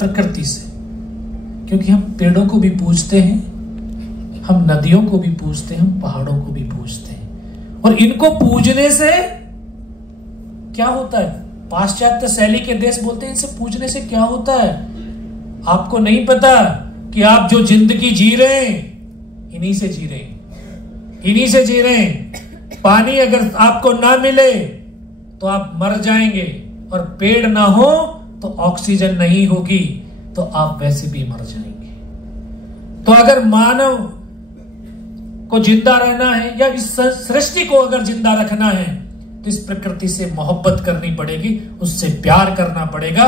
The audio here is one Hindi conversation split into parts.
प्रकृति से, क्योंकि हम पेड़ों को भी पूजते हैं, हम नदियों को भी पूजते हैं, हम पहाड़ों को भी पूजते हैं। और इनको पूजने से क्या होता है? पाश्चात्य शैली के देश बोलते हैं इनसे पूजने से क्या होता है। आपको नहीं पता कि आप जो जिंदगी जी रहे हैं इन्हीं से जी रहे हैं, इन्हीं से जी रहे हैं। पानी अगर आपको ना मिले तो आप मर जाएंगे, और पेड़ ना हो तो ऑक्सीजन नहीं होगी, तो आप वैसे भी मर जाएंगे। तो अगर मानव को जिंदा रहना है या इस सृष्टि को अगर जिंदा रखना है तो इस प्रकृति से मोहब्बत करनी पड़ेगी, उससे प्यार करना पड़ेगा।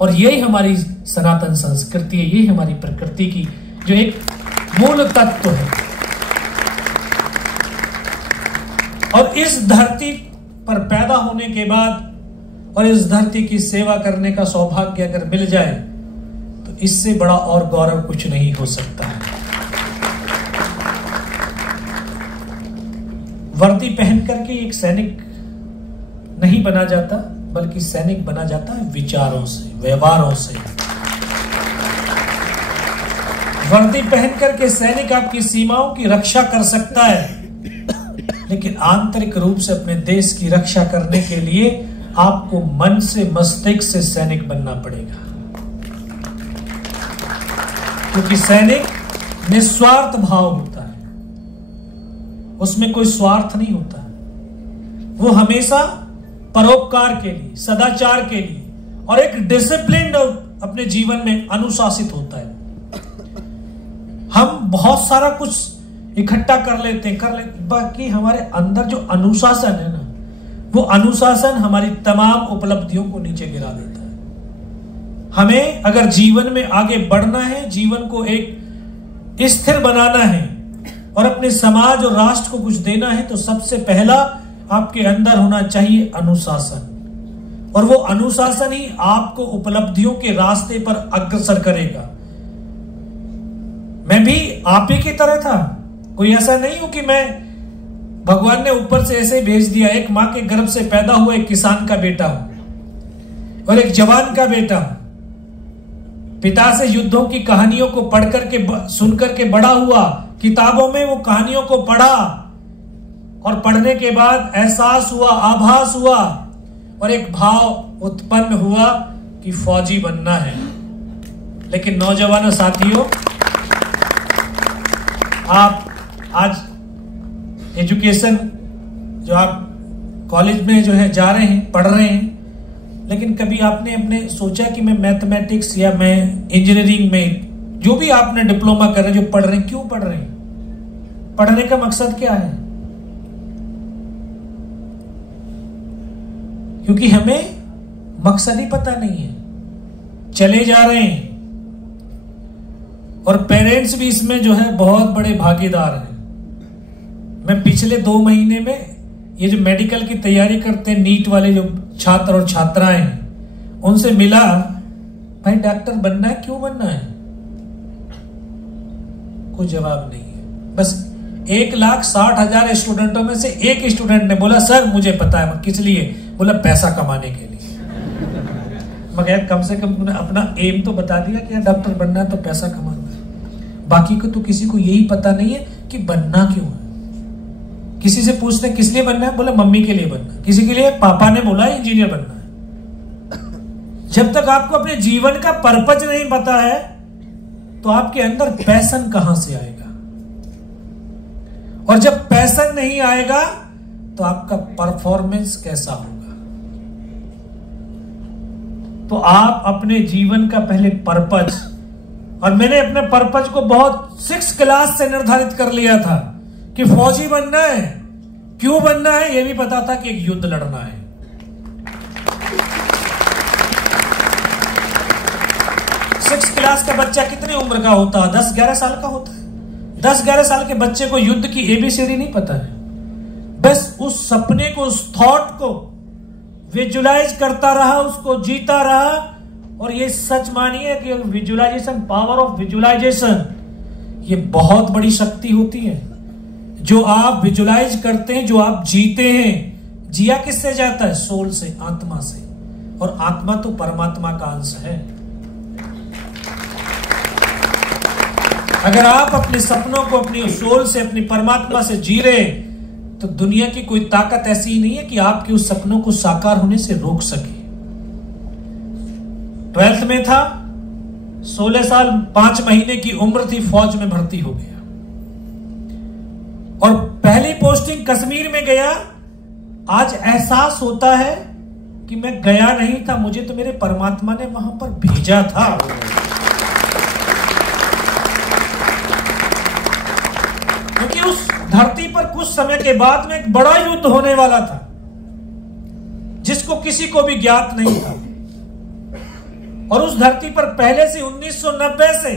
और यही हमारी सनातन संस्कृति है, यही हमारी प्रकृति की जो एक मूल तत्व है। और इस धरती पर पैदा होने के बाद और इस धरती की सेवा करने का सौभाग्य अगर मिल जाए तो इससे बड़ा और गौरव कुछ नहीं हो सकता है। वर्दी पहन करके एक सैनिक नहीं बना जाता, बल्कि सैनिक बना जाता है विचारों से, व्यवहारों से। वर्दी पहन करके सैनिक आपकी सीमाओं की रक्षा कर सकता है, लेकिन आंतरिक रूप से अपने देश की रक्षा करने के लिए आपको मन से, मस्तिष्क से सैनिक बनना पड़ेगा। क्योंकि सैनिक निस्वार्थ भाव होता है, उसमें कोई स्वार्थ नहीं होता। वो हमेशा परोपकार के लिए, सदाचार के लिए और एक डिसिप्लिन अपने जीवन में अनुशासित होता है। हम बहुत सारा कुछ इकट्ठा कर लेते हैं, बाकी हमारे अंदर जो अनुशासन है ना, वो अनुशासन हमारी तमाम उपलब्धियों को नीचे गिरा देता है। हमें अगर जीवन में आगे बढ़ना है, जीवन को एक स्थिर बनाना है और अपने समाज और राष्ट्र को कुछ देना है, तो सबसे पहला आपके अंदर होना चाहिए अनुशासन। और वो अनुशासन ही आपको उपलब्धियों के रास्ते पर अग्रसर करेगा। मैं भी आप ही की तरह था, कोई ऐसा नहीं हूं कि मैं भगवान ने ऊपर से ऐसे भेज दिया। एक मां के गर्भ से पैदा हुआ एक किसान का बेटा हूं और एक जवान का बेटा हूं। पिता से युद्धों की कहानियों को पढ़ करके, सुन करके बड़ा हुआ। किताबों में वो कहानियों को पढ़ा और पढ़ने के बाद एहसास हुआ, आभास हुआ और एक भाव उत्पन्न हुआ कि फौजी बनना है। लेकिन नौजवानों साथियों, आप आज एजुकेशन जो आप कॉलेज में जो है जा रहे हैं, पढ़ रहे हैं, लेकिन कभी आपने अपने सोचा कि मैं मैथमेटिक्स या मैं इंजीनियरिंग में जो भी आपने डिप्लोमा कर रहे हैं, जो पढ़ रहे हैं, क्यों पढ़ रहे हैं? पढ़ने का मकसद क्या है? क्योंकि हमें मकसद ही पता नहीं है, चले जा रहे हैं। और पेरेंट्स भी इसमें जो है बहुत बड़े भागीदार हैं। मैं पिछले 2 महीने में ये जो मेडिकल की तैयारी करते हैं, नीट वाले जो छात्र और छात्राएं हैं, उनसे मिला। भाई डॉक्टर बनना है, क्यों बनना है? कोई जवाब नहीं है। बस 1,60,000 स्टूडेंटों में से एक स्टूडेंट ने बोला सर मुझे पता है। किस लिए? बोला पैसा कमाने के लिए। मगर कम से कम अपना एम तो बता दिया कि डॉक्टर बनना है तो पैसा कमाना है। बाकी को तो किसी को यही पता नहीं है कि बनना क्यों है। किसी से पूछते किस लिए बनना है, बोला मम्मी के लिए बनना है। किसी के लिए पापा ने बोला इंजीनियर बनना है। जब तक आपको अपने जीवन का पर्पज नहीं पता है तो आपके अंदर पैशन कहां से आएगा? और जब पैशन नहीं आएगा तो आपका परफॉर्मेंस कैसा होगा? तो आप अपने जीवन का पहले पर्पज, और मैंने अपने पर्पज को बहुत 6 क्लास से निर्धारित कर लिया था कि फौजी बनना है। क्यों बनना है यह भी पता था कि एक युद्ध लड़ना है। सिक्स क्लास का बच्चा कितनी उम्र का होता है? 10-11 साल का होता है। 10-11 साल के बच्चे को युद्ध की एबीसीडी नहीं पता है। बस उस सपने को, उस थॉट को विजुलाइज करता रहा, उसको जीता रहा। और ये सच मानिए कि विजुलाइजेशन, पावर ऑफ विजुलाइजेशन, ये बहुत बड़ी शक्ति होती है। जो आप विजुलाइज करते हैं, जो आप जीते हैं, जिया किससे जाता है? सोल से, आत्मा से। और आत्मा तो परमात्मा का अंश है। अगर आप अपने सपनों को अपनी सोल से, अपनी परमात्मा से जी रहे, तो दुनिया की कोई ताकत ऐसी ही नहीं है कि आपके उस सपनों को साकार होने से रोक सके। 12th में था, 16 साल 5 महीने की उम्र थी, फौज में भर्ती हो गया और पहली पोस्टिंग कश्मीर में गया। आज एहसास होता है कि मैं गया नहीं था, मुझे तो मेरे परमात्मा ने वहां पर भेजा था। क्योंकि उस धरती पर कुछ समय के बाद में एक बड़ा युद्ध होने वाला था जिसको किसी को भी ज्ञात नहीं था। और उस धरती पर पहले से 1990 से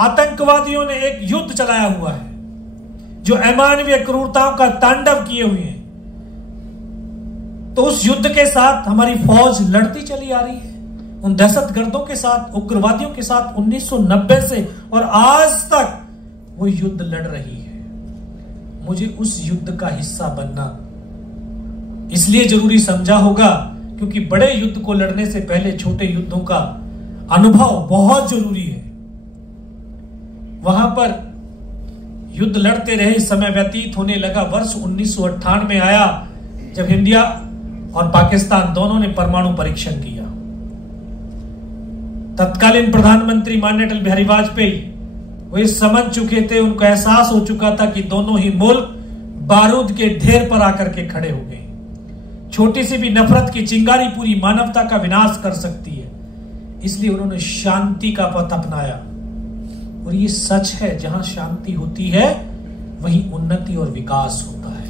आतंकवादियों ने एक युद्ध चलाया हुआ है जो अमानवीय क्रूरताओं का तांडव किए हुए हैं। तो उस युद्ध के साथ हमारी फौज लड़ती चली आ रही है, उन दहशतगर्दों के साथ, उग्रवादियों के साथ 1990 से, और आज तक वो युद्ध लड़ रही है। मुझे उस युद्ध का हिस्सा बनना इसलिए जरूरी समझा होगा क्योंकि बड़े युद्ध को लड़ने से पहले छोटे युद्धों का अनुभव बहुत जरूरी है। वहां पर युद्ध लड़ते रहे, समय व्यतीत होने लगा। वर्ष 1998 आया जब इंडिया और पाकिस्तान दोनों ने परमाणु परीक्षण किया। तत्कालीन प्रधानमंत्री माननीय अटल बिहारी वाजपेयी वो ये समझ चुके थे, उनको एहसास हो चुका था कि दोनों ही मुल्क बारूद के ढेर पर आकर के खड़े हो गए। छोटी सी भी नफरत की चिंगारी पूरी मानवता का विनाश कर सकती है, इसलिए उन्होंने शांति का पथ अपनाया। और ये सच है, जहां शांति होती है वहीं उन्नति और विकास होता है।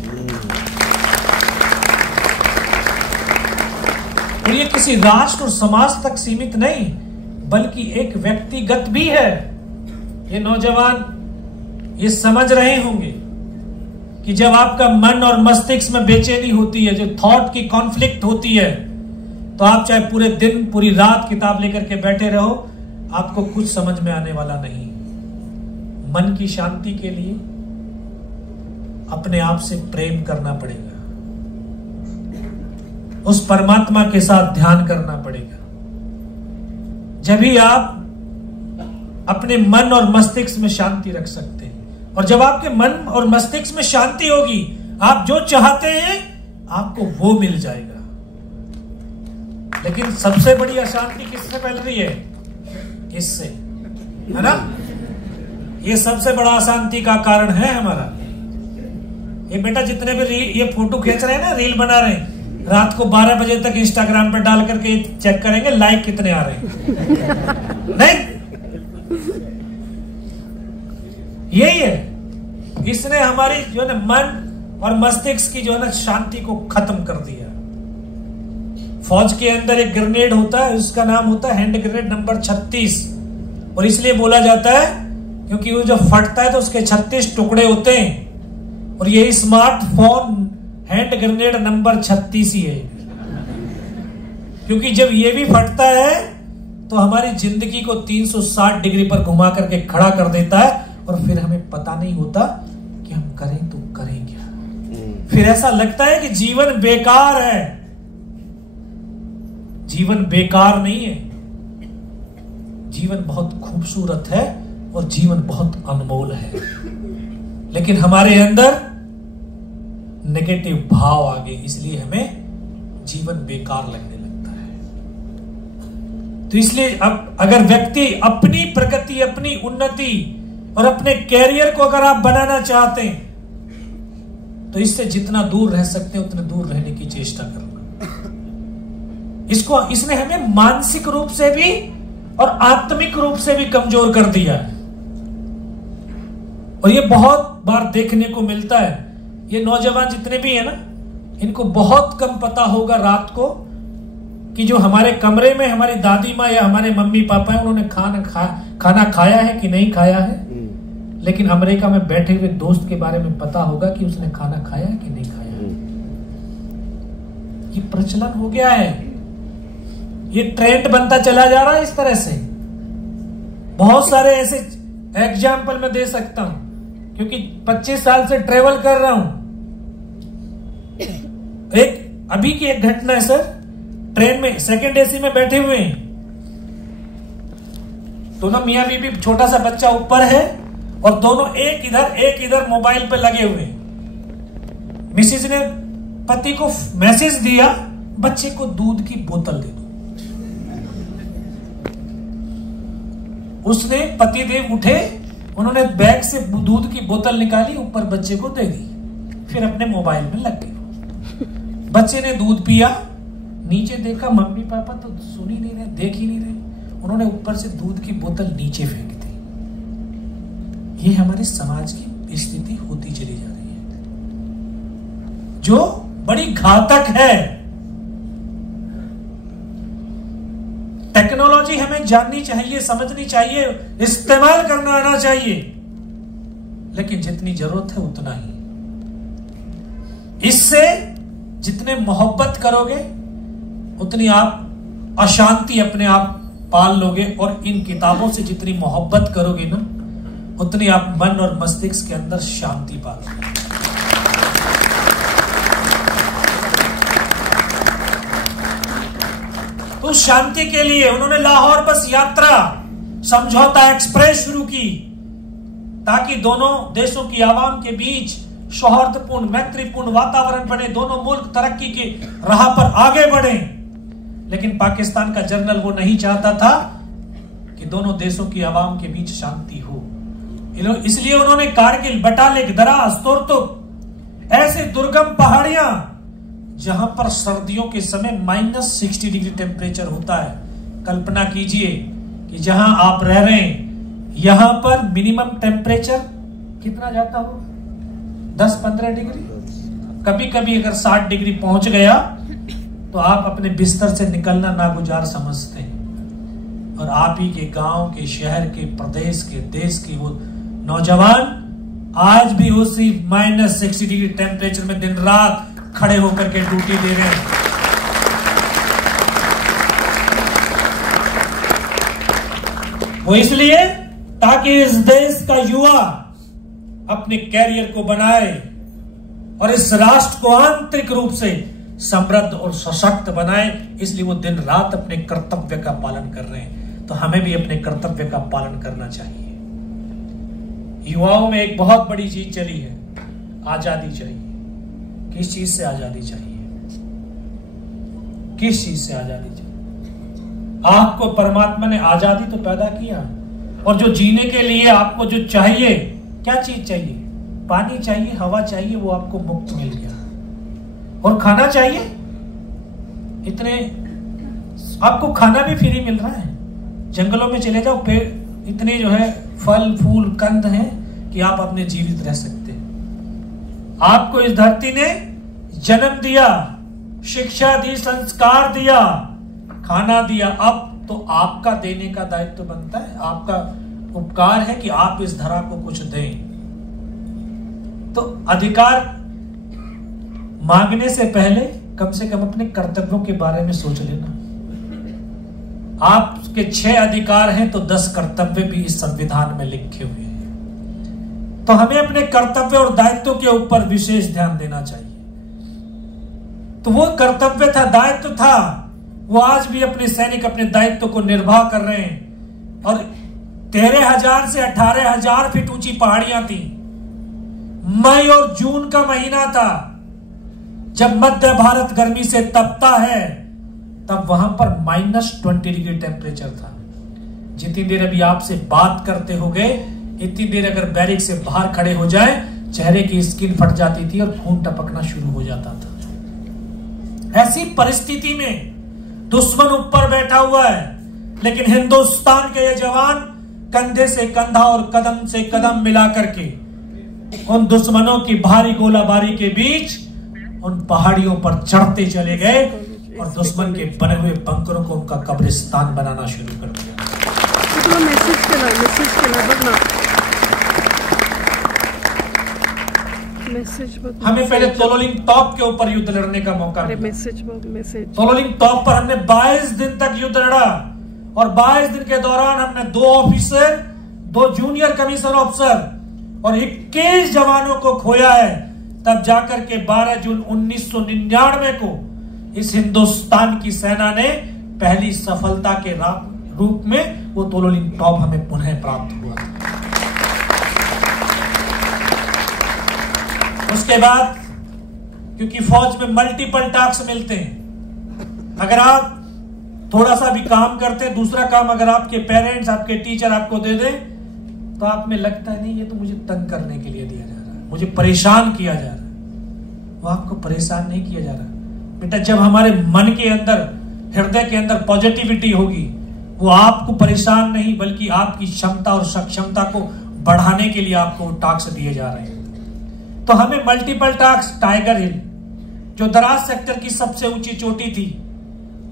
और ये किसी राष्ट्र और समाज तक सीमित नहीं बल्कि एक व्यक्तिगत भी है। ये नौजवान ये समझ रहे होंगे कि जब आपका मन और मस्तिष्क में बेचैनी होती है, जो थॉट की कॉन्फ्लिक्ट होती है, तो आप चाहे पूरे दिन पूरी रात किताब लेकर के बैठे रहो, आपको कुछ समझ में आने वाला नहीं। मन की शांति के लिए अपने आप से प्रेम करना पड़ेगा, उस परमात्मा के साथ ध्यान करना पड़ेगा। जब ही आप अपने मन और मस्तिष्क में शांति रख सकते हैं, और जब आपके मन और मस्तिष्क में शांति होगी, आप जो चाहते हैं आपको वो मिल जाएगा। लेकिन सबसे बड़ी अशांति किससे फैल रही है? इससे, है ना? ये सबसे बड़ा अशांति का कारण है हमारा। ये बेटा जितने भी ये फोटो खींच रहे हैं ना, रील बना रहे हैं, रात को 12 बजे तक इंस्टाग्राम पर डाल करके चेक करेंगे लाइक कितने आ रहे हैं। नहीं, यही है, इसने हमारी जो है ना मन और मस्तिष्क की जो है ना शांति को खत्म कर दिया। फौज के अंदर एक ग्रेनेड होता है, उसका नाम होता है हैंड ग्रेनेड नंबर 36, और इसलिए बोला जाता है क्योंकि वो जब फटता है तो उसके 36 टुकड़े होते हैं, और ये स्मार्टफोन हैंड ग्रेनेड नंबर 36 ही है। क्योंकि जब ये भी फटता है तो हमारी जिंदगी को 360 डिग्री पर घुमा करके खड़ा कर देता है, और फिर हमें पता नहीं होता कि हम करें तो करें क्या। फिर ऐसा लगता है कि जीवन बेकार है। जीवन बेकार नहीं है, जीवन बहुत खूबसूरत है और जीवन बहुत अनमोल है। लेकिन हमारे अंदर नेगेटिव भाव आ गए, इसलिए हमें जीवन बेकार लगने लगता है। तो इसलिए अब अगर व्यक्ति अपनी प्रगति, अपनी उन्नति और अपने कैरियर को अगर आप बनाना चाहते हैं तो इससे जितना दूर रह सकते हैं उतने दूर रहने की चेष्टा करना। इसने हमें मानसिक रूप से भी और आत्मिक रूप से भी कमजोर कर दिया है। और ये बहुत बार देखने को मिलता है। ये नौजवान जितने भी है ना, इनको बहुत कम पता होगा रात को कि जो हमारे कमरे में हमारी दादी माँ या हमारे मम्मी पापा है, उन्होंने खाना खाया है कि नहीं खाया है। लेकिन अमेरिका में बैठे हुए दोस्त के बारे में पता होगा कि उसने खाना खाया है कि नहीं खाया है। ये प्रचलन हो गया है, ये ट्रेंड बनता चला जा रहा है इस तरह से। बहुत सारे ऐसे एग्जाम्पल मैं दे सकता हूं क्योंकि 25 साल से ट्रेवल कर रहा हूं। एक अभी की एक घटना है सर, ट्रेन में सेकंड एसी में बैठे हुए हैं, दोनों मियां बीबी, छोटा सा बच्चा ऊपर है और दोनों एक इधर मोबाइल पे लगे हुए। मिसिज ने पति को मैसेज दिया, बच्चे को दूध की बोतल दे दो। उसने पतिदेव उठे, उन्होंने बैग से दूध की बोतल निकाली, ऊपर बच्चे को दे दी, फिर अपने मोबाइल में लग गए। बच्चे ने दूध पिया, नीचे देखा मम्मी पापा तो सुन ही नहीं रहे, देख ही नहीं रहे, उन्होंने ऊपर से दूध की बोतल नीचे फेंक दी। ये हमारे समाज की स्थिति होती चली जा रही है, जो बड़ी घातक है। टेक्नोलॉजी हमें जाननी चाहिए, समझनी चाहिए, इस्तेमाल करना आना चाहिए, लेकिन जितनी जरूरत है उतना ही। इससे जितने मोहब्बत करोगे उतनी आप अशांति अपने आप पाल लोगे, और इन किताबों से जितनी मोहब्बत करोगे ना उतनी आप मन और मस्तिष्क के अंदर शांति पालोगे। तो शांति के लिए उन्होंने लाहौर बस यात्रा समझौता एक्सप्रेस शुरू की, ताकि दोनों देशों की आवाम के बीच सौहार्दपूर्ण मैत्रीपूर्ण वातावरण बने, दोनों मुल्क तरक्की की राह पर आगे बढ़े। लेकिन पाकिस्तान का जनरल वो नहीं चाहता था कि दोनों देशों की आवाम के बीच शांति हो, इसलिए उन्होंने कारगिल, बटालिक, द्रास, तुर्तुक ऐसे दुर्गम पहाड़ियां जहां पर सर्दियों के समय -60 डिग्री टेम्परेचर होता है। कल्पना कीजिए कि जहां आप रह रहे हैं यहां पर मिनिमम टेम्परेचर कितना जाता हो, 10-15 डिग्री, कभी कभी अगर 60 डिग्री पहुंच गया तो आप अपने बिस्तर से निकलना नागुजार समझते हैं। और आप ही के गांव के, शहर के, प्रदेश के, देश के वो नौजवान आज भी उसी -60 डिग्री टेम्परेचर में दिन रात खड़े होकर के ड्यूटी दे रहे हैं। वो इसलिए ताकि इस देश का युवा अपने कैरियर को बनाए और इस राष्ट्र को आंतरिक रूप से समृद्ध और सशक्त बनाए, इसलिए वो दिन रात अपने कर्तव्य का पालन कर रहे हैं। तो हमें भी अपने कर्तव्य का पालन करना चाहिए। युवाओं में एक बहुत बड़ी चीज चली है, आजादी चाहिए। किस चीज से आजादी चाहिए? किस चीज से आजादी चाहिए? आपको परमात्मा ने आजादी तो पैदा किया, और जो जीने के लिए आपको जो चाहिए, क्या चीज चाहिए? पानी चाहिए, हवा चाहिए, वो आपको मुफ्त मिल गया। और खाना चाहिए, इतने आपको खाना भी फ्री मिल रहा है। जंगलों में चले जाओ, पेड़ इतने जो है फल फूल कंद हैं कि आप अपने जीवित रह सकते हैं। आपको इस धरती ने जन्म दिया, शिक्षा दी, संस्कार दिया, खाना दिया, अब तो आपका देने का दायित्व बनता है। आपका उपकार है कि आप इस धरा को कुछ दें। तो अधिकार मांगने से पहले कम से कम अपने कर्तव्यों के बारे में सोच लेना। आपके 6 अधिकार हैं तो 10 कर्तव्य भी इस संविधान में लिखे हुए हैं। तो हमें अपने कर्तव्य और दायित्व के ऊपर विशेष ध्यान देना चाहिए। तो वो कर्तव्य था, दायित्व था, वो आज भी अपने सैनिक अपने दायित्व को निर्वाह कर रहे हैं। और 13,000 से 18,000 फीट ऊंची पहाड़ियां थी। मई और जून का महीना था, जब मध्य भारत गर्मी से तपता है, तब वहां पर -20 डिग्री टेम्परेचर था। जितनी देर अभी आपसे बात करते हो गए, इतनी देर अगर बैरिक से बाहर खड़े हो जाए, चेहरे की स्किन फट जाती थी और खून टपकना शुरू हो जाता था। ऐसी परिस्थिति में दुश्मन ऊपर बैठा हुआ है, लेकिन हिंदुस्तान के ये जवान कंधे से कंधा और कदम से कदम मिला करके उन दुश्मनों की भारी गोलाबारी के बीच उन पहाड़ियों पर चढ़ते चले गए और दुश्मन के बने हुए बंकरों को उनका कब्रिस्तान बनाना शुरू कर दिया। हमें पहले तोलोलिंग तोप के ऊपर युद्ध लड़ने का मौका मिला। तोलोलिंग तोप पर हमने 22 दिन तक युद्ध लड़ा, और 22 दिन के दौरान हमने 2 ऑफिसर, 2 जूनियर कमीशन ऑफिसर और 21 जवानों को खोया है। तब जाकर के 12 जून 1999 को इस हिंदुस्तान की सेना ने पहली सफलता के रूप में वो तोलोलिंग टॉप हमें पुनः प्राप्त हुआ। उसके बाद क्योंकि फौज में मल्टीपल टास्क मिलते हैं, अगर आप थोड़ा सा भी काम करते हैं, दूसरा काम अगर आपके पेरेंट्स, आपके टीचर आपको दे दे, तो आप में लगता है नहीं ये तो मुझे तंग करने के लिए दिया जा रहा है, मुझे परेशान किया जा रहा है। वो आपको परेशान नहीं किया जा रहा बेटा। जब हमारे मन के अंदर, हृदय के अंदर पॉजिटिविटी होगी, वो आपको परेशान नहीं बल्कि आपकी क्षमता और सक्षमता को बढ़ाने के लिए आपको टास्क दिए जा रहे हैं। तो हमें मल्टीपल टास्क, टाइगर हिल जो दराज सेक्टर की सबसे ऊंची चोटी थी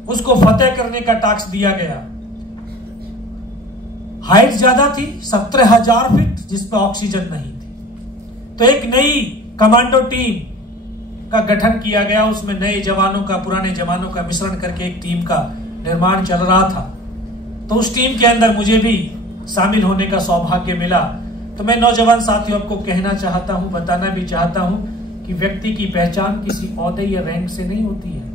उसको फतेह करने का टास्क दिया गया। हाइट ज्यादा थी 17,000 फीट, जिस पर ऑक्सीजन नहीं थी। तो एक नई कमांडो टीम का गठन किया गया, उसमें नए जवानों का, पुराने जवानों का मिश्रण करके एक टीम का निर्माण चल रहा था। तो उस टीम के अंदर मुझे भी शामिल होने का सौभाग्य मिला। तो मैं नौजवान साथियों आपको कहना चाहता हूं, बताना भी चाहता हूं कि व्यक्ति की पहचान किसी ओहदे या रैंक से नहीं होती है।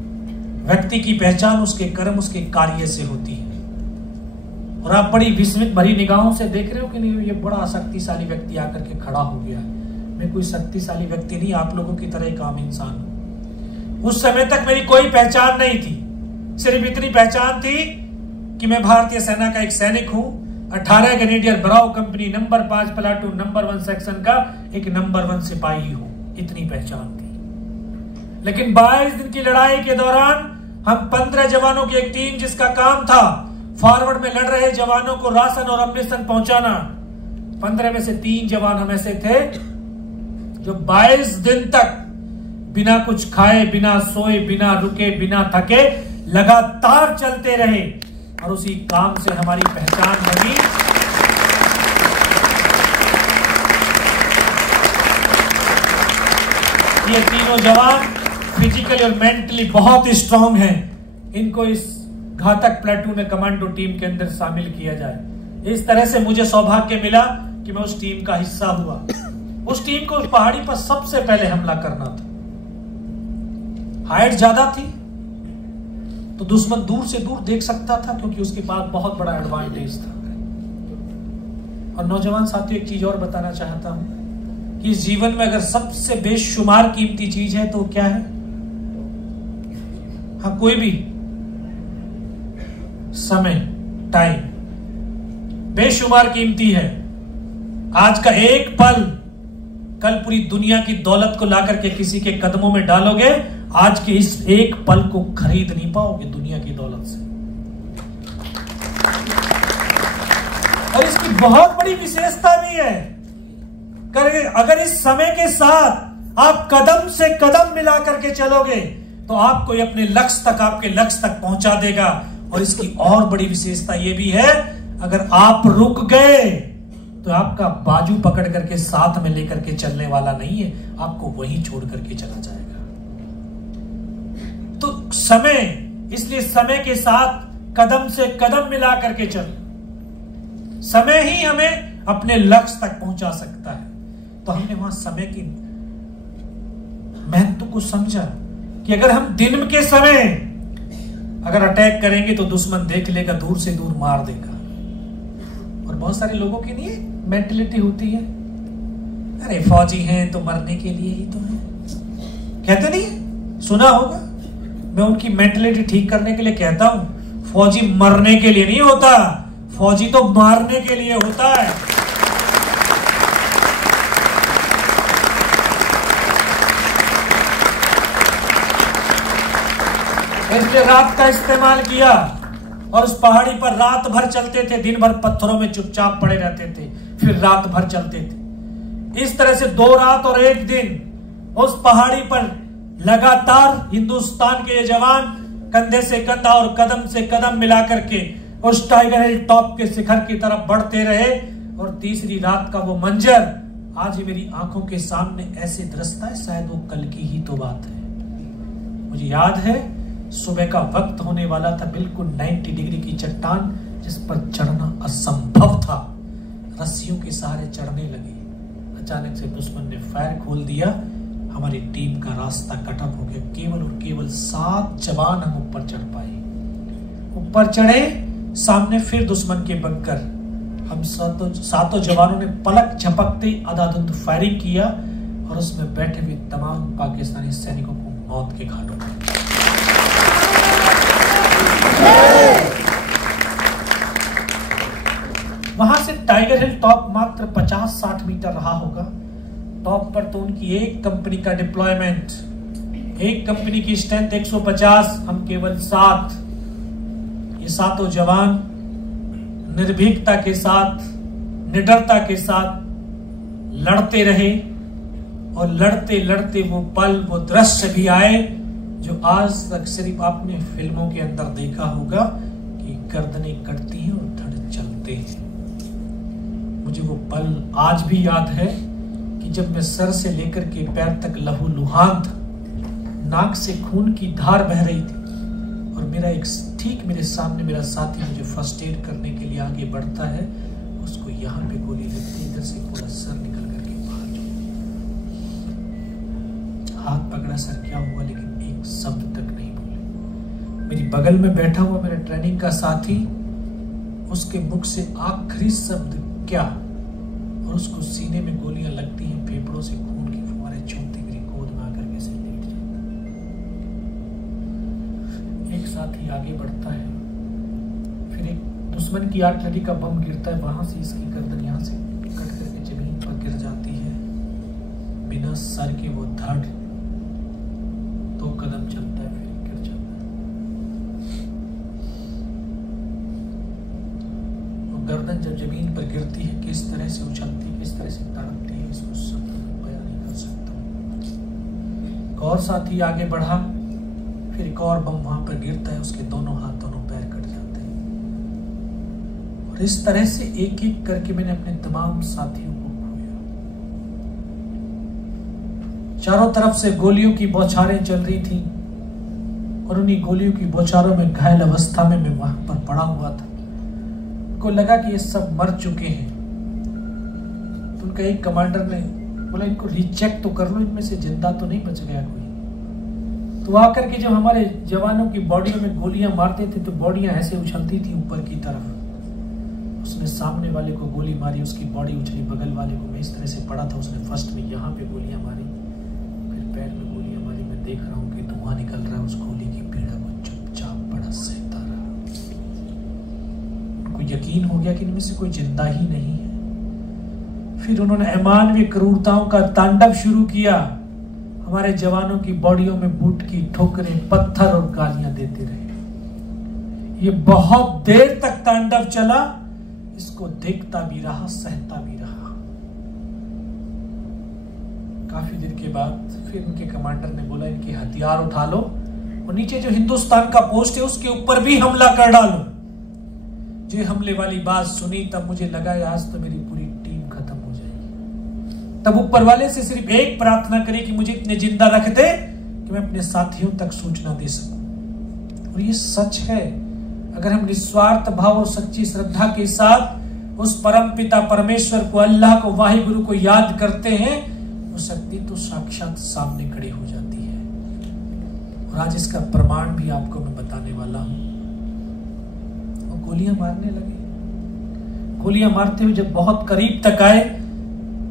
व्यक्ति की पहचान उसके कर्म, उसके कार्य से होती है। और आप बड़ी विस्मित भरी निगाहों से देख रहे हो कि नहीं, ये बड़ा शक्तिशाली व्यक्ति आकर के खड़ा हो गया है। मैं कोई शक्तिशाली व्यक्ति नहीं, आप लोगों की तरह एक आम इंसान हूं। उस समय तक मेरी कोई पहचान नहीं थी, सिर्फ इतनी पहचान थी कि मैं भारतीय सेना का एक सैनिक हूं, 18 grenadier bravo company number 5 platoon number 1 section का एक नंबर 1 सिपाही हूं। इतनी पहचान थी। लेकिन 22 दिन की लड़ाई के दौरान हम 15 जवानों की एक टीम, जिसका काम था फॉरवर्ड में लड़ रहे जवानों को राशन और अम्निशन पहुंचाना, 15 में से 3 जवान हम ऐसे थे जो 22 दिन तक बिना कुछ खाए, बिना सोए, बिना रुके, बिना थके लगातार चलते रहे। और उसी काम से हमारी पहचान बनी। ये तीनों जवान फिजिकली और मेंटली बहुत स्ट्रांग हैं। इनको इस घातक प्लेटून में कमांडो टीम के अंदर शामिल किया जाए। इस तरह से मुझे सौभाग्य मिला कि मैं उस टीम का हिस्सा हुआ। उस टीम को उस पहाड़ी पर सबसे पहले हमला करना था। हाइट ज्यादा थी तो दुश्मन दूर से दूर देख सकता था, क्योंकि उसके पास बहुत बड़ा एडवांटेज था। और नौजवान साथियों, एक चीज और बताना चाहता हूं कि इस जीवन में अगर सबसे बेशुमार कीमती चीज है तो क्या है? हाँ, कोई भी समय, टाइम बेशुमार कीमती है। आज का एक पल कल पूरी दुनिया की दौलत को लाकर के किसी के कदमों में डालोगे, आज के इस एक पल को खरीद नहीं पाओगे दुनिया की दौलत से। और इसकी बहुत बड़ी विशेषता भी है, अगर इस समय के साथ आप कदम से कदम मिला करके चलोगे तो आपको अपने लक्ष्य तक, आपके लक्ष्य तक पहुंचा देगा। और इसकी और बड़ी विशेषता यह भी है, अगर आप रुक गए तो आपका बाजू पकड़ करके साथ में लेकर के चलने वाला नहीं है, आपको वहीं छोड़ करके चला जाएगा। तो समय, इसलिए समय के साथ कदम से कदम मिला करके चल, समय ही हमें अपने लक्ष्य तक पहुंचा सकता है। तो हमने वहां समय की महत्व को समझा कि अगर हम दिन के समय अगर अटैक करेंगे तो दुश्मन देख लेगा, दूर से दूर मार देगा। और बहुत सारे लोगों की नहीं मेंटलिटी होती है, अरे फौजी हैं तो मरने के लिए ही तो है, कहते नहीं, सुना होगा। मैं उनकी मेंटलिटी ठीक करने के लिए कहता हूं, फौजी मरने के लिए नहीं होता, फौजी तो मारने के लिए होता है। इसलिए रात का इस्तेमाल किया और उस पहाड़ी पर रात भर चलते थे। दिन भर पत्थरों में चुपचाप पड़े रहते थे, फिर रात भर चलते थे। इस तरह से 2 रात और 1 दिन उस पहाड़ी पर लगातार हिंदुस्तान के ये जवान कंधे से कंधा और कदम से कदम मिला करके उस टाइगर हिल टॉप के शिखर की तरफ बढ़ते रहे। और तीसरी रात का वो मंजर आज मेरी आंखों के सामने ऐसे दृश्यता है, शायद वो कल की ही तो बात है। मुझे याद है सुबह का वक्त होने वाला था, बिल्कुल 90 डिग्री की चट्टान जिस पर चढ़ना असंभव था, रस्सियों के सहारे चढ़ने लगे। अचानक से दुश्मन ने फायर खोल दिया, हमारी टीम का रास्ता कट ऑफ हो गया। केवल और केवल 7 जवान हम ऊपर चढ़ पाए। ऊपर चढ़े सामने फिर दुश्मन के बंकर। हम सातों जवानों ने पलक झपकते अंधाधुंध फायरिंग किया और उसमें बैठे हुए तमाम पाकिस्तानी सैनिकों को मौत के घाटों पर। वहां से टाइगर हिल टॉप मात्र 50-60 मीटर रहा होगा। टॉप पर तो उनकी एक कंपनी का डिप्लॉयमेंट, एक कंपनी की स्ट्रेंथ 150, हम केवल 7। ये सातों जवान निर्भीकता के साथ, निडरता के साथ लड़ते रहे और लड़ते लड़ते वो पल, वो दृश्य भी आए जो आज तक सिर्फ आपने फिल्मों के अंदर देखा होगा कि गर्दनें कटती हैं और धड़ चलते हैं। मुझे वो पल आज भी याद है कि जब मैं सर से लेकर के पैर तक लहूलुहान था, नाक से खून की धार बह रही थी और ठीक मेरे सामने मेरा साथी मुझे फर्स्ट एड करने के लिए आगे बढ़ता है। उसको यहाँ पे गोली लगती है, इधर से पूरा सर निकल करके बाहर हाथ पकड़ा, सर क्या हुआ, लेकिन एक शब्द तक नहीं बोले। मेरी बगल में बैठा हुआ मेरा ट्रेनिंग का साथी, उसके मुख से आखिरी शब्द क्या, और उसको सीने में गोलियां लगती हैं, फेफड़ों से खून की फुहारें छोड़ती मेरी गोद में आकर के से लेट जाता। एक साथी आगे बढ़ता है, फिर एक दुश्मन की आर्टिलरी का बम गिरता है, वहां से इसकी गर्दन यहां से कट करके जमीन पर गिर जाती है। बिना सर के वो धड़ 2 कदम चलता है, फिर गिर जाता है। वो गर्दन जब जमीन पर गिरती है, किस तरह से उछलती है, किस तरह से तड़पती है, इसको शब्द में बयान नहीं कर सकता। एक और साथी आगे बढ़ा, फिर एक और बम वहां पर गिरता है, उसके दोनों हाथ दोनों पैर कट जाते हैं। और इस तरह से एक एक करके मैंने अपने तमाम साथियों को खोया। चारों तरफ से गोलियों की बौछारें चल रही थी और उन्हीं गोलियों की बौछारों में घायल अवस्था में मैं वहां पर पड़ा हुआ था। को लगा कि ये सब मर चुके हैं। तो उनका एक कमांडर ने बोला, इनको रीचेक तो कर लो, इनमें से जिंदा तो नहीं बच गया कोई। तो आकर के जब हमारे जवानों की बॉडियों में गोलियां मारते थे तो बॉडियां ऐसे उछलती थी ऊपर की तरफ। उसने सामने वाले को गोली मारी, उसकी बॉडी उछली, बगल वाले को, मैं इस तरह से पड़ा था, उसने फर्स्ट में यहाँ पे गोलियां मारी, फिर पैर में गोलियां मारी। मैं देख रहा हूँ कि धुआं निकल रहा है, उस गोली की पीड़ा को चुपचाप बड़ा सहता रहा। उनको यकीन हो गया कि इनमें से कोई जिंदा ही नहीं है। फिर उन्होंने अमानवीय क्रूरताओं का तांडव शुरू किया। हमारे जवानों की बॉडियों में बूट की ठोकरें, पत्थर और गालियां देते रहे। ये बहुत देर तक तांडव चला। इसको देखता भी रहा, सहता भी रहा। काफी देर के बाद फिर उनके कमांडर ने बोला, इनके हथियार उठा लो और नीचे जो हिंदुस्तान का पोस्ट है उसके ऊपर भी हमला कर डालो। जो हमले वाली बात सुनी तब मुझे लगा आज तो मेरी पूरी टीम खत्म हो जाएगी। तब ऊपर वाले से सिर्फ एक प्रार्थना करी कि मुझे इतने जिंदा रख दे कि मैं अपने साथियों तक सूचना दे सकूं। और ये सच है, अगर हम निस्वार्थ भाव और सच्ची श्रद्धा के साथ उस परम पिता परमेश्वर को, अल्लाह को, वाहिगुरु को याद करते हैं, वो शक्ति तो साक्षात सामने खड़ी हो जाती है। और आज इसका प्रमाण भी आपको मैं बताने वाला हूं। वो गोलियां मारने लगे। गोलियां मारते हुए जब बहुत करीब तक आए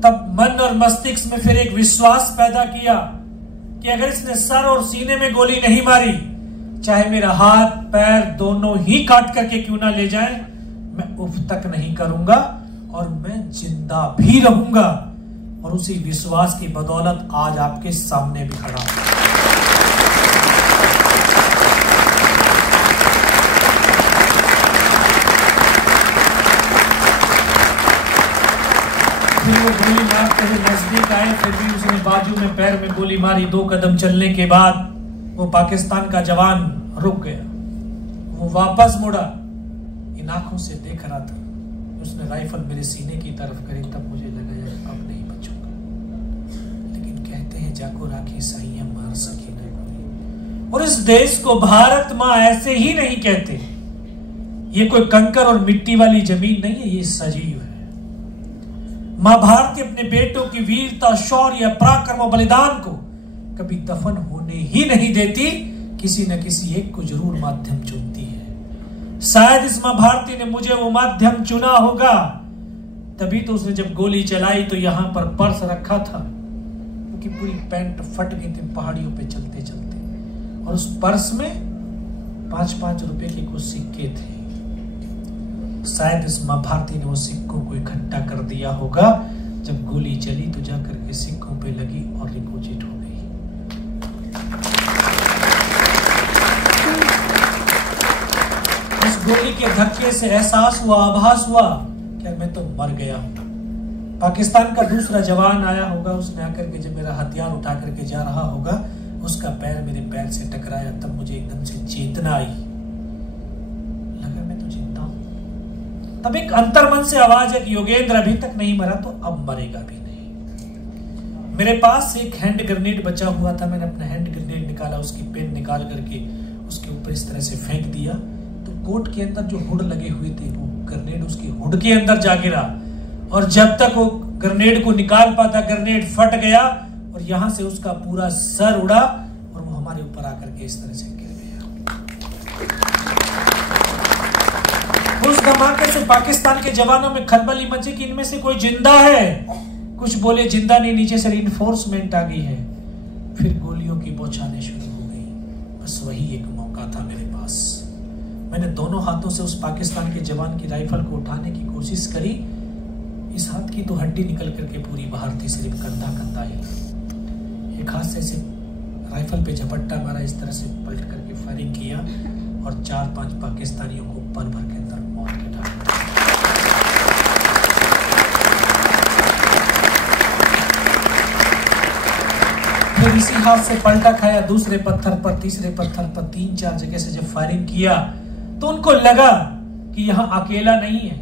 तब मन और मस्तिष्क में फिर एक विश्वास पैदा किया कि अगर इसने सर और सीने में गोली नहीं मारी, चाहे मेरा हाथ पैर दोनों ही काट करके क्यों ना ले जाए, मैं उफ तक नहीं करूंगा और मैं जिंदा भी रहूंगा। और उसी विश्वास की बदौलत आज आपके सामने भी खड़ा हूं। फिर वो गोली मारते हुए नजदीक आए, फिर भी उसने बाजू में पैर में गोली मारी। 2 कदम चलने के बाद वो पाकिस्तान का जवान रुक गया। वो वापस मुड़ा, इन आंखों से देख रहा था। उसने राइफल मेरे सीने की तरफ करी, तब मुझे लगा यार अब नहीं बचूंगा। लेकिन कहते हैं जाको राखी साइयां मार सकी न कोई। और इस देश को भारत मां ऐसे ही नहीं कहते। ये कोई कंकर और मिट्टी वाली जमीन नहीं है, ये सजीव है। मां भारती अपने बेटों की वीरता, शौर्य, पराक्रम और बलिदान को कभी दफन होने ही नहीं देती। किसी न किसी एक को जरूर माध्यम चुनती है। शायद इस मां भारती ने मुझे वो माध्यम चुना होगा, तभी तो उसने जब गोली चलाई तो यहां पर पर्स रखा था, क्योंकि पूरी पैंट फट गई थी पहाड़ियों पे चलते चलते, और उस पर्स में 5-5 रुपए के कुछ सिक्के थे। शायद इस मां भारती ने वो सिक्कों को इकट्ठा कर दिया होगा, जब गोली चली तो जाकर के सिक्कों पे लगी और डिपॉजिट हो गई। इस गोली के धक्के से एहसास हुआ, आभास हुआ कि मैं तो मर गया हूं। पाकिस्तान का दूसरा जवान आया होगा, उसने आकर के जब मेरा हथियार उठा करके जा रहा होगा, उसका पैर मेरे पैर से टकराया, तब मुझे एकदम से चेतना आई, लगा मैं तो जिंदा हूं। तब एक अंतर्मन से आवाज है कि योगेंद्र अभी तक नहीं मरा तो अब मरेगा भी नहीं। मेरे पास एक हैंड ग्रेनेड बचा हुआ था, मैंने अपना हैंड ग्रेनेड निकाला, उसकी पेन निकाल करके उसके ऊपर इस तरह से फेंक दिया, तो कोट के अंदर जो हुड लगे हुए थे वो ग्रेनेड उसकी हुड के अंदर जा गिरा, और जब तक वो ग्रेनेड को निकाल पाता ग्रेनेड फट गया और यहां से उसका पूरा सर उड़ा और वो हमारे ऊपर आकर के इस तरह से गिर गया। उस धमाके से पाकिस्तान के जवानों में खलबली मची कि इनमें से कोई जिंदा है। कुछ बोले जिंदा नहीं, नीचे से रिइंफोर्समेंट आ गई है। फिर गोलियों की बौछारें शुरू हो गई। बस वही एक मौका था मेरे पास। मैंने दोनों हाथों से उस पाकिस्तान के जवान की राइफल को उठाने की कोशिश करी। इस हाथ की तो हड्डी निकल करके पूरी बाहर थी, सिर्फ कंधा कंधा ही। एक हाथ से राइफल पे झपट्टा मारा, इस तरह से पलट करके फायरिंग किया और 4-5 पाकिस्तानियों को पल भर के अंदर मौत के डाल। फिर इसी हाथ से पलटा खाया, दूसरे पत्थर पर, तीसरे पत्थर पर, 3-4 जगह से जब फायरिंग किया तो उनको लगा कि यहां अकेला नहीं है,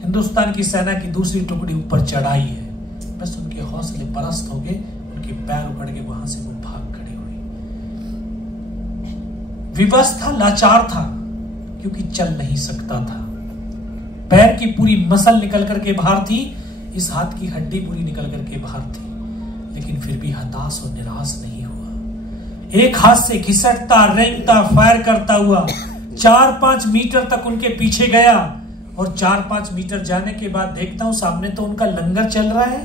हिंदुस्तान की सेना की दूसरी टुकड़ी ऊपर चढ़ाई है। बस उनके हौसले पस्त हो गए, उनके पैर उखड़ गए, वहां से वो भाग खड़े हुए। विवश था, लाचार था, क्योंकि चल नहीं सकता था। पैर की पूरी मसल निकल करके बाहर थी, इस हाथ की हड्डी पूरी निकल करके बाहर थी, लेकिन फिर भी हताश और निराश नहीं हुआ। एक हाथ से घिसटता, रेंगता, फायर करता हुआ 4-5 मीटर तक उनके पीछे गया, और 4-5 मीटर जाने के बाद देखता हूं सामने तो उनका लंगर चल रहा है,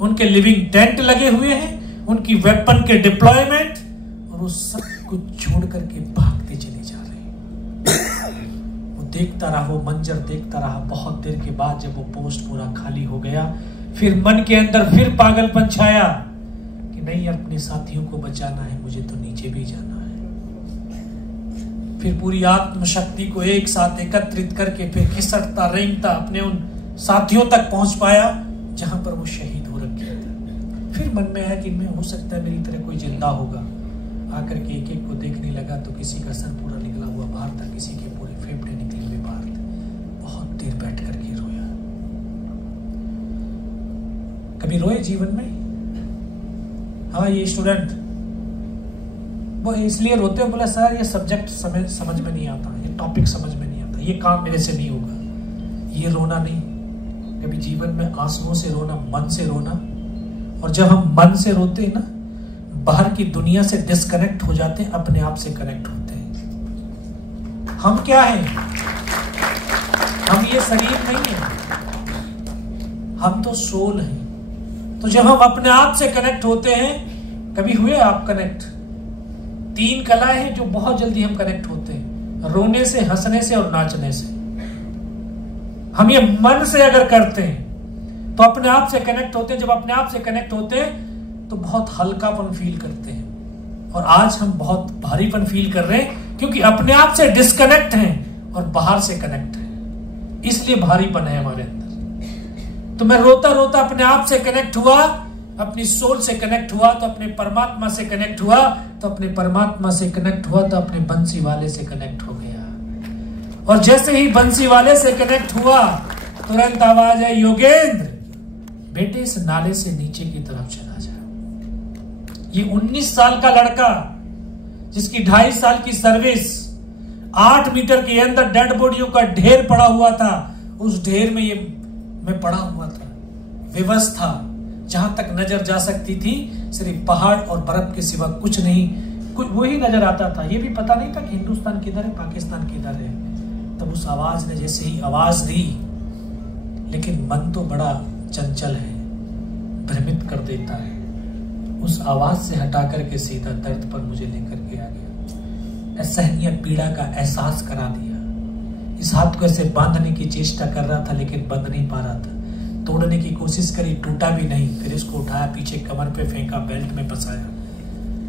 उनके लिविंग टेंट लगे हुए हैं, उनकी वेपन के डिप्लॉयमेंट, और वो सब कुछ छोड़ करके भागते चले जा रहे हैं। वो देखता रहा, वो मंजर देखता रहा। बहुत देर के बाद जब वो पोस्ट पूरा खाली हो गया, फिर मन के अंदर फिर पागलपन छाया कि नहीं, अपने साथियों को बचाना है, मुझे तो नीचे भी जाना है। फिर पूरी आत्मशक्ति को एक साथ एकत्रित करके फिर खिसकता, रेंगता अपने उन साथियों तक पहुंच पाया जहां पर वो शहीद हो रखे थे। फिर मन में आया कि मैं, हो सकता है मेरी तरह कोई जिंदा होगा। आकर के एक एक को देखने लगा तो किसी का सर पूरा निकला हुआ बाहर था, किसी के पूरे फेफड़े निकले हुए बाहर थे। बहुत देर बैठ करके रोया। कभी रोए जीवन में? हाँ, ये स्टूडेंट वो इसलिए रोते हो, बोला सर ये सब्जेक्ट समझ में नहीं आता, ये टॉपिक समझ में नहीं आता, ये काम मेरे से नहीं होगा। ये रोना नहीं, कभी जीवन में आंसुओं से रोना, मन से रोना। और जब हम मन से रोते हैं ना, बाहर की दुनिया से डिस्कनेक्ट हो जाते हैं, अपने आप से कनेक्ट होते हैं। हम क्या हैं? हम ये शरीर नहीं है, हम तो सोल हैं। तो जब हम अपने आप से कनेक्ट होते हैं, कभी हुए आप कनेक्ट? 3 कलाएं हैं जो बहुत जल्दी हम कनेक्ट होते हैं, रोने से, हंसने से और नाचने से। हम ये मन से अगर करते हैं तो अपने आप से कनेक्ट होते हैं। जब अपने आप से कनेक्ट होते हैं तो बहुत हल्कापन फील करते हैं। और आज हम बहुत भारीपन फील कर रहे हैं, क्योंकि अपने आप से डिस्कनेक्ट हैं और बाहर से कनेक्ट हैं, इसलिए भारीपन है हमारे अंदर। तो मैं रोता रोता अपने आप से कनेक्ट हुआ, अपनी सोल से कनेक्ट हुआ, तो अपने परमात्मा से कनेक्ट हुआ, तो अपने परमात्मा से कनेक्ट हुआ, तो अपने बंसी वाले से कनेक्ट हो गया। और जैसे ही बंसी वाले से कनेक्ट हुआ, तुरंत आवाज है, योगेंद्र बेटे इस नाले से नीचे की तरफ चला जा। ये 19 साल का लड़का जिसकी 2.5 साल की सर्विस, 8 मीटर के अंदर डेड बॉडियों का ढेर पड़ा हुआ था, उस ढेर में ये मैं पड़ा हुआ था, विवश था। जहां तक नजर जा सकती थी सिर्फ पहाड़ और बर्फ के सिवा कुछ नहीं, वही नजर आता था। ये भी पता नहीं था कि हिंदुस्तान किधर है, पाकिस्तान किधर है। तब उस आवाज ने जैसे ही आवाज दी, लेकिन मन तो बड़ा चंचल है, भ्रमित कर देता है, उस आवाज से हटा करके सीधा दर्द पर मुझे लेकर के आ गया। असहनीय पीड़ा का एहसास करा दिया। इस हाथ को ऐसे बांधने की चेष्टा कर रहा था, लेकिन बंध नहीं पा रहा था। तोड़ने की कोशिश करी, टूटा भी नहीं। फिर इसको उठाया, पीछे कमर पे फेंका, बेल्ट में फंसाया।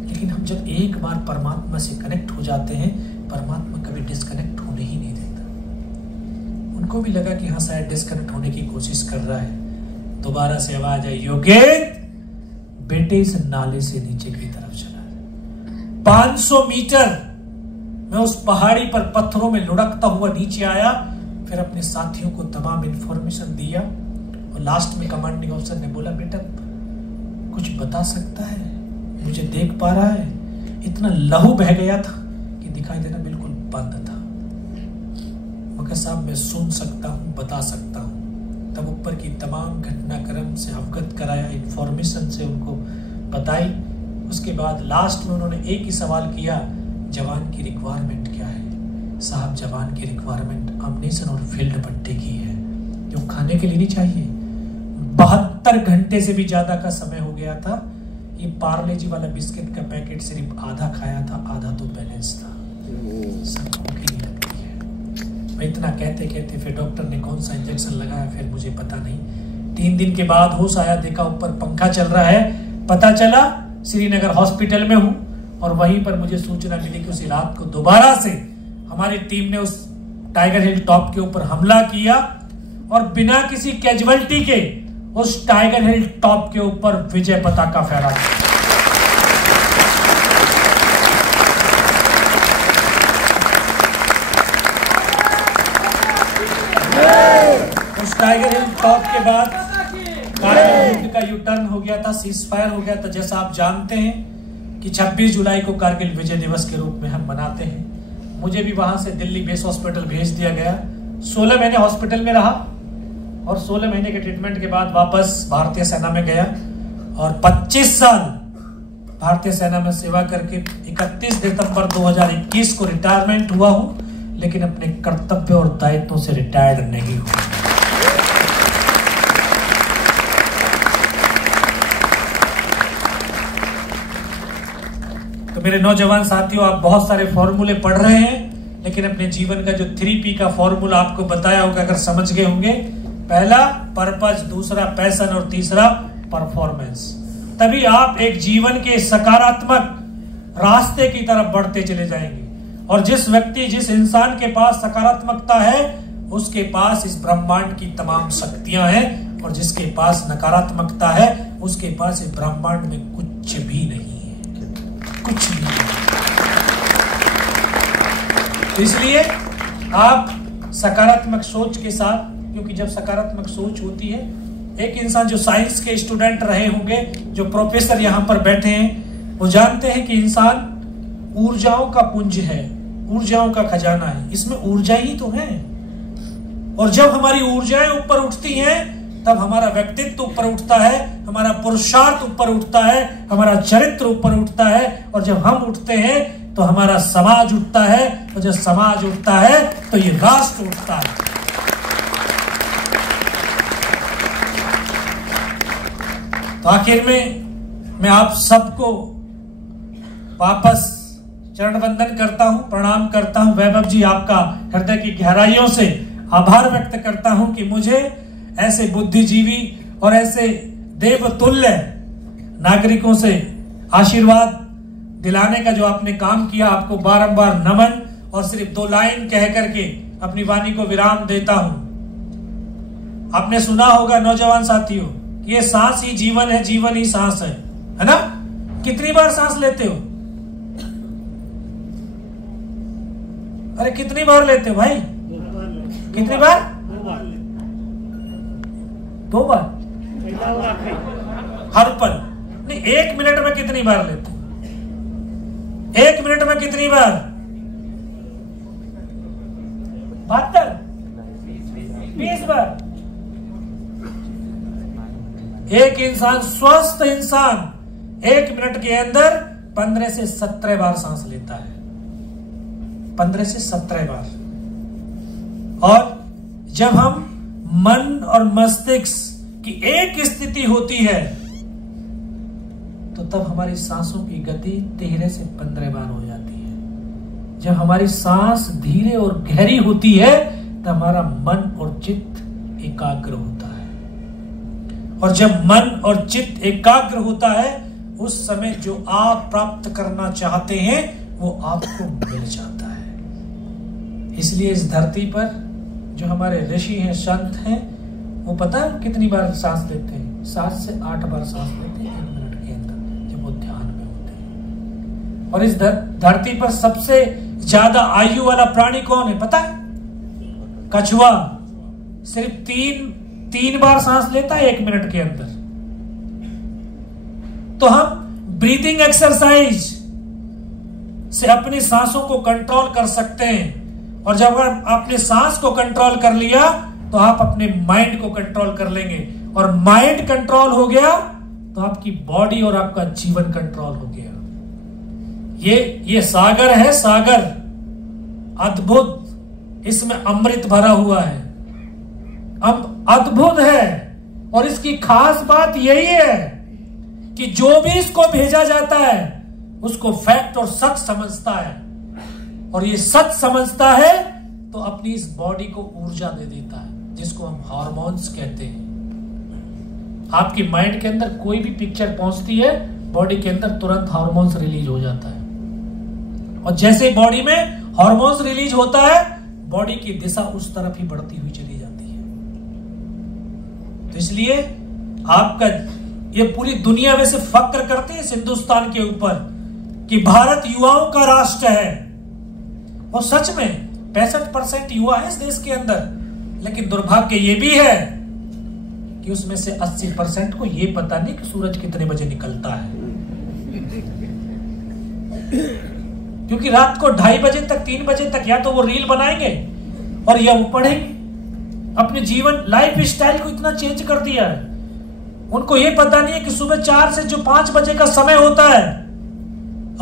लेकिन हम जब एक बार परमात्मा से कनेक्ट हो जाते हैं, परमात्मा कभी डिस्कनेक्ट होने ही नहीं देता। उनको भी लगा कि हाँ शायद डिस्कनेक्ट होने की कोशिश कर रहा है। दोबारा से आवाज आई, योगेश बेटे इस नाले से नीचे की तरफ चला। 500 मीटर मैं उस पहाड़ी पर पत्थरों में लुढ़कता हुआ नीचे आया। फिर अपने साथियों को तमाम इंफॉर्मेशन दिया और लास्ट में कमांडिंग ऑफिसर ने बोला, बेटा कुछ बता सकता है, मुझे देख पा रहा है? इतना लहू बह गया था कि दिखाई देना बिल्कुल बंद था। मगर साहब मैं सुन सकता हूं, बता सकता हूं। तब ऊपर की तमाम घटनाक्रम से अवगत कराया, इंफॉर्मेशन से उनको बताई। उसके बाद लास्ट में उन्होंने एक ही सवाल किया, जवान की रिक्वायरमेंट क्या है? साहब जवान की रिक्वायरमेंट अम्नेशन और फील्ड पट्टे की है, जो खाने के लिए नहीं चाहिए। 72 घंटे से भी ज्यादा का समय हो गया था। ये पार्ले जी वाला बिस्किट का पैकेट सिर्फ आधा खाया था, आधा तो बैलेंस था। सबको भूख नहीं लगती है। मैं इतना कहते कहते फिर डॉक्टर ने कौन सा इंजेक्शन लगाया, फिर मुझे पता नहीं। 3 दिन के बाद होश आया, देखा ऊपर पंखा चल रहा है। पता चला श्रीनगर हॉस्पिटल में हूं और वहीं पर मुझे सूचना मिली कि उसी रात को दोबारा से हमारी टीम ने उस टाइगर हिल टॉप के ऊपर हमला किया और बिना किसी कैजुअलिटी के उस टाइगर हिल टॉप के ऊपर विजय पताका फहराया। उस टाइगर हिल टॉप के बाद कारगिल युद्ध का यू टर्न हो गया था, सीज फायर हो गया था। जैसा आप जानते हैं कि 26 जुलाई को कारगिल विजय दिवस के रूप में हम मनाते हैं। मुझे भी वहां से दिल्ली बेस हॉस्पिटल भेज दिया गया। 16 महीने हॉस्पिटल में रहा और 16 महीने के ट्रीटमेंट के बाद वापस भारतीय सेना में गया और 25 साल भारतीय सेना में सेवा करके 31 दिसंबर 2021 को रिटायरमेंट हुआ हूं, लेकिन अपने कर्तव्य और दायित्वों से रिटायर्ड नहीं हुआ। तो मेरे नौजवान साथियों, आप बहुत सारे फॉर्मूले पढ़ रहे हैं, लेकिन अपने जीवन का जो 3P का फॉर्मूला आपको बताया होगा, अगर समझ गए होंगे, पहला पर्पस, दूसरा पैशन और तीसरा परफॉर्मेंस, तभी आप एक जीवन के सकारात्मक रास्ते की तरफ बढ़ते चले जाएंगे। और जिस व्यक्ति, जिस इंसान के पास सकारात्मकता है, उसके पास इस ब्रह्मांड की तमाम शक्तियां हैं, और जिसके पास नकारात्मकता है, उसके पास इस ब्रह्मांड में कुछ भी नहीं है, कुछ भी नहीं। इसलिए आप सकारात्मक सोच के साथ, क्योंकि जब सकारात्मक सोच होती है, एक इंसान जो साइंस के स्टूडेंट रहे होंगे, जो प्रोफेसर यहां पर बैठे हैं, वो जानते हैं कि इंसान ऊर्जाओं का पुंज है, ऊर्जाओं का खजाना है। इसमें ऊर्जा ही तो है, और जब हमारी ऊर्जाएं ऊपर उठती हैं, तब हमारा व्यक्तित्व ऊपर उठता है, हमारा पुरुषार्थ ऊपर उठता है, हमारा चरित्र ऊपर उठता है, और जब हम उठते हैं तो हमारा समाज उठता है, और जब समाज उठता है तो ये राष्ट्र उठता है। तो आखिर में मैं आप सबको वापस चरण वंदन करता हूं, प्रणाम करता हूं। वैभव जी, आपका हृदय की गहराइयों से आभार व्यक्त करता हूं कि मुझे ऐसे बुद्धिजीवी और ऐसे देवतुल्य नागरिकों से आशीर्वाद दिलाने का जो आपने काम किया, आपको बारंबार नमन। और सिर्फ 2 लाइन कह करके अपनी वाणी को विराम देता हूं। आपने सुना होगा नौजवान साथियों कि ये सांस ही जीवन है, जीवन ही सांस है ना? कितनी बार सांस लेते हो? अरे कितनी बार लेते हो भाई? कितनी बार? 2 बार हर पल नहीं। 1 मिनट में कितनी बार लेते हो? 1 मिनट में कितनी बार? 72 20 बार। एक इंसान, स्वस्थ इंसान 1 मिनट के अंदर 15 से 17 बार सांस लेता है। 15 से 17 बार। और जब हम मन और मस्तिष्क की एक स्थिति होती है तो तब हमारी सांसों की गति 13 से 15 बार हो जाती है। जब हमारी सांस धीरे और गहरी होती है तब हमारा मन और चित्त एकाग्र होता है, और जब मन और चित्त एकाग्र होता है उस समय जो आप प्राप्त करना चाहते हैं वो आपको मिल जाता है। इसलिए इस धरती पर जो हमारे ऋषि हैं, संत हैं, वो पता है कितनी बार सांस लेते हैं? 7 से 8 बार सांस लेते हैं 1 मिनट के अंदर, जब वो ध्यान में होते हैं। और इस धरती पर सबसे ज्यादा आयु वाला प्राणी कौन है पता है? कछुआ। सिर्फ 3 बार सांस लेता है 1 मिनट के अंदर। तो हम ब्रीदिंग एक्सरसाइज से अपनी सांसों को कंट्रोल कर सकते हैं, और जब आप अपने सांस को कंट्रोल कर लिया तो आप अपने माइंड को कंट्रोल कर लेंगे, और माइंड कंट्रोल हो गया तो आपकी बॉडी और आपका जीवन कंट्रोल हो गया। ये सागर है, सागर अद्भुत, इसमें अमृत भरा हुआ है, अब अद्भुत है। और इसकी खास बात यही है कि जो भी इसको भेजा जाता है उसको फैक्ट और सच समझता है, और ये सच समझता है तो अपनी इस बॉडी को ऊर्जा दे देता है, जिसको हम हार्मोन्स कहते हैं। आपकी माइंड के अंदर कोई भी पिक्चर पहुंचती है, बॉडी के अंदर तुरंत हार्मोन्स रिलीज हो जाता है, और जैसे बॉडी में हार्मोन्स रिलीज होता है बॉडी की दिशा उस तरफ ही बढ़ती हुई चली जाती है। तो इसलिए आपका ये पूरी दुनिया में से फक्र करते हैं इस हिंदुस्तान के ऊपर कि भारत युवाओं का राष्ट्र है, और सच में 65% युवा है इस देश के अंदर। लेकिन दुर्भाग्य ये भी है कि उसमें से 80% को ये पता नहीं कि सूरज कितने बजे निकलता है, क्योंकि रात को 2:30 बजे तक 3 बजे तक या तो वो रील बनाएंगे और या वो पढ़ेंगे। अपने जीवन लाइफ स्टाइल को इतना चेंज कर दिया है, उनको ये पता नहीं है कि सुबह 4 से जो 5 बजे का समय होता है,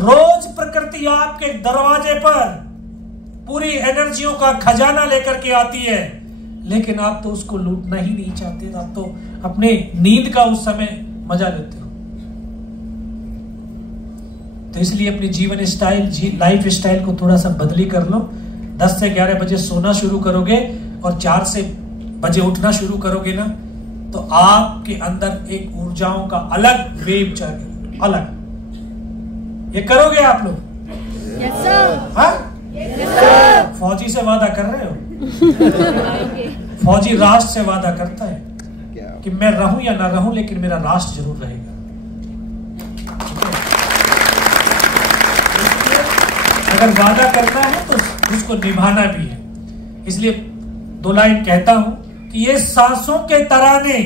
रोज प्रकृति आपके दरवाजे पर पूरी एनर्जियों का खजाना लेकर के आती है, लेकिन आप तो उसको लूटना ही नहीं चाहते, आप तो अपने नींद का उस समय मजा लेते हो। तो इसलिए अपनी जीवन स्टाइल, लाइफ स्टाइल को थोड़ा सा बदली कर लो। 10 से 11 बजे सोना शुरू करोगे और 4 से बजे उठना शुरू करोगे ना, तो आपके अंदर एक ऊर्जाओं का अलग वेव चलेगा, अलग। ये करोगे आप लोग? Yes sir. हाँ? Yes sir. फौजी से वादा कर रहे हो? फौजी राष्ट्र से वादा करता है कि मैं रहूं या ना रहूं लेकिन मेरा राष्ट्र जरूर रहेगा। अगर वादा करना है तो उसको निभाना भी है। इसलिए 2 लाइन कहता हूं कि ये सांसों के तराने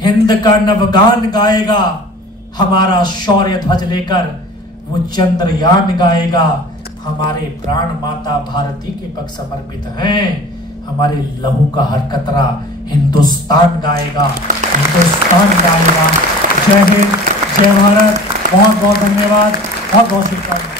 हिंद का नवगान गाएगा, हमारा शौर्य ध्वज लेकर वो चंद्रयान गाएगा। हमारे प्राण माता भारती के पग समर्पित हैं, हमारे लहू का हर कतरा हिंदुस्तान गाएगा, हिंदुस्तान गाएगा। जय हिंद, जय भारत। बहुत बहुत धन्यवाद, बहुत बहुत शुभकामनाएं।